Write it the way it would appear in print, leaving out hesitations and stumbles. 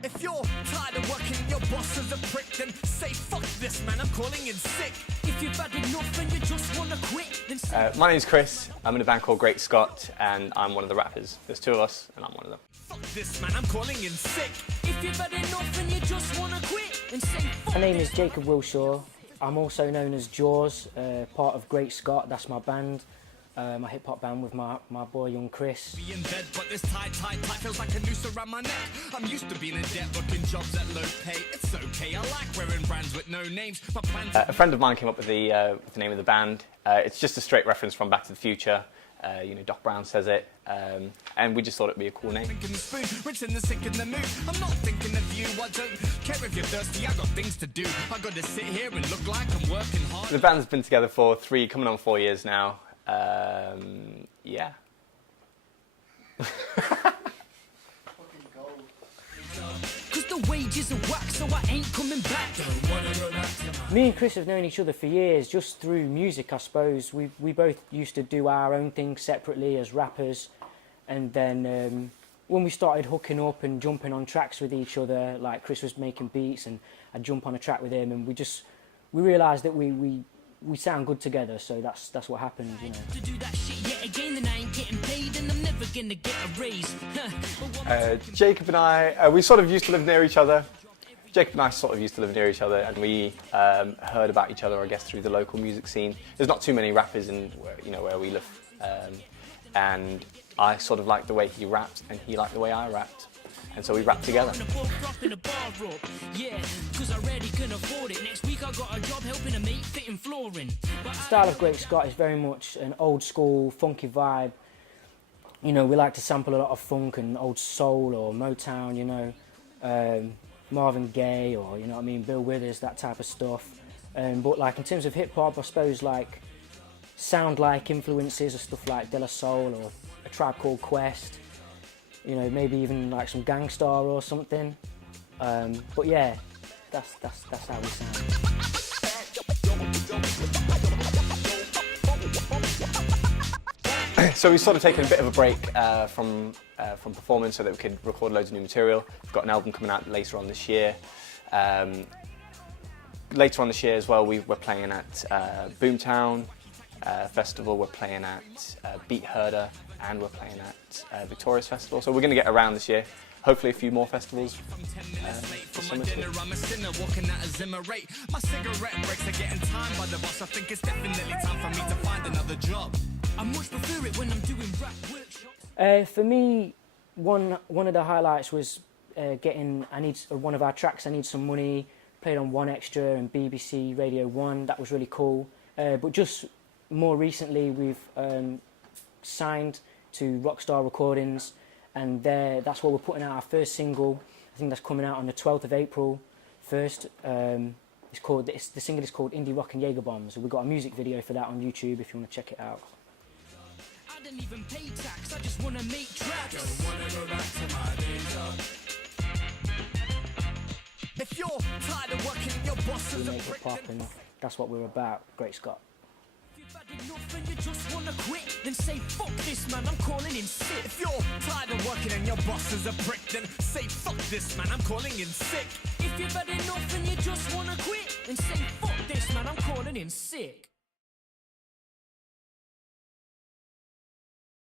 If you're tired of working, your boss is a prick, then say fuck this man, I'm calling in sick. If you've had enough and you just wanna quit, then say My name's Chris, I'm in a band called Great Scott, and I'm one of the rappers. There's two of us, and I'm one of them. fuck this man, I'm calling in sick. If you've had enough and you just wanna quit, then say fuck. My name is Jacob Wilshaw. I'm also known as Jaws, part of Great Scott. That's my band, my hip hop band with my boy young Chris. Be in bed, but this tight feels like a noose around my neck. I'm used to being in debt, working jobs at low pay. It's okay, I like wearing brands with no names. My plans A friend of mine came up with the name of the band. It's just a straight reference from Back to the Future. You know, Doc Brown says it, and we just thought it'd be a cool name. Drinking the spoon, rich in the sick in the mood. I'm not thinking of you, I don't care if you're thirsty, I got things to do. I gotta sit here and look like I'm working hard. The band's been together for coming on 4 years now. Yeah. Cause the wages are whack, so I ain't coming back. Me and Chris have known each other for years, just through music, I suppose. We both used to do our own thing separately as rappers, and then when we started hooking up and jumping on tracks with each other, like Chris was making beats and I'd jump on a track with him, and we realised that we sound good together, so that's what happened, you know. To do that shit yet again, then I ain't getting paid and I'm never gonna get a raise. Jacob and I, we sort of used to live near each other. Jacob and I sort of used to live near each other, and we heard about each other, I guess, through the local music scene. There's not too many rappers in where we live, and I sort of liked the way he rapped, and he liked the way I rapped. And so we rapped together. The style of Great Scott is very much an old school, funky vibe. You know, we like to sample a lot of funk and old soul or Motown, you know, Marvin Gaye or, you know what I mean, Bill Withers, that type of stuff. But like in terms of hip hop, I suppose like sound-like influences or stuff like De La Soul or A Tribe Called Quest. You know, maybe even like some Gangstar or something. But yeah, that's how we sound. So we've sort of taken a bit of a break from performance so that we could record loads of new material. We've got an album coming out later on this year. Later on this year as well, we're playing at Boomtown Festival, we're playing at Beat Herder, and we're playing at Victoria's Festival. So we're going to get around this year. Hopefully a few more festivals for summer too. I'm a sinner walking at a Zimmer rate. My cigarette breaks are getting timed by the boss. I think it's definitely time for me to find another job. I much prefer it when I'm doing rap workshops. For me, one of the highlights was getting one of our tracks, I Need Some Money, played on 1Extra and BBC Radio 1. That was really cool. But just more recently, we've signed to Rockstar Recordings, and that's where we're putting out our first single. I think that's coming out on the 12th of April. The single is called Indie Rock and Jaeger Bombs. We've got a music video for that on YouTube if you want to check it out. I didn't even pay tax, I just wanna make tracks. Don't wanna go back to my day job. If you're tired of working, your boss We is a make it prick. pop, and that's what we're about, Great Scott. If you've had enough and you just wanna quit, then say fuck this man, I'm calling in sick. If you're tired of working and your boss is a prick, then say fuck this man, I'm calling in sick. If you've had enough and you just wanna quit, then say fuck this man, I'm calling in sick.